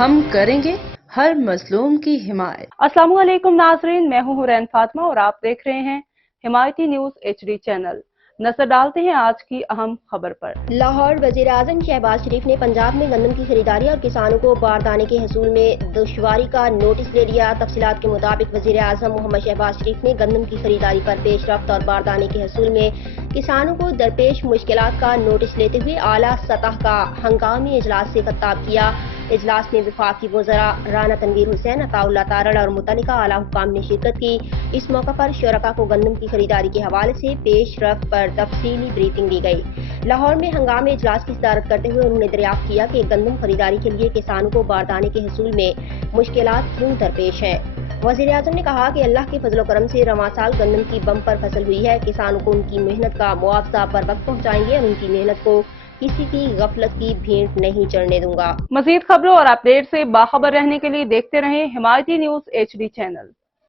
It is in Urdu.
ہم کریں گے ہر مظلوم کی حمایت۔ السلام علیکم ناظرین، میں ہوں حورین فاطمہ اور آپ دیکھ رہے ہیں حمایتی نیوز HD چینل۔ نظر ڈالتے ہیں آج کی اہم خبر پر۔ لاہور وزیر اعظم شہباز شریف نے پنجاب میں گندم کی خریداری اور کسانوں کو باردانے کے حصول میں دشواری کا نوٹس لے لیا۔ تفصیلات کے مطابق وزیر اعظم محمد شہباز شریف نے گندم کی خریداری پر پیش رفت اور باردانے کے حصول میں کسانوں کو درپیش مشکلات کا نوٹس لیتے ہوئے اعلیٰ سطح کا ہنگامی اجلاس سے خطاب کیا۔ اجلاس میں وفاقی وزراء رانا تنویر حسین، عطا اللہ تارڑ اور متعلقہ اعلیٰ حکام نے شرکت کی۔ اس موقع پر شرکاء کو گندم کی خریداری کے حوالے سے پیش رفت پر تفصیلی بریفنگ دی گئی۔ لاہور میں ہنگامی اجلاس کی صدارت کرتے ہوئے انہوں نے دریافت کیا کہ گندم خریداری کے لیے کسانوں کو باردانے کے حصول میں مشکلات کیوں درپیش ہیں۔ وزیر اعظم نے کہا کہ اللہ کے فضل و کرم سے رواں سال گندم کی بمپر فصل ہوئی ہے۔ کسانوں کو ان کی محنت کا معاوضہ پر وقت پہنچائیں گے اور ان کی محنت کو کسی کی غفلت کی بھینٹ نہیں چڑھنے دوں گا۔ مزید خبروں اور اپڈیٹ سے باخبر رہنے کے لیے دیکھتے رہیں حمایتی نیوز HD چینل۔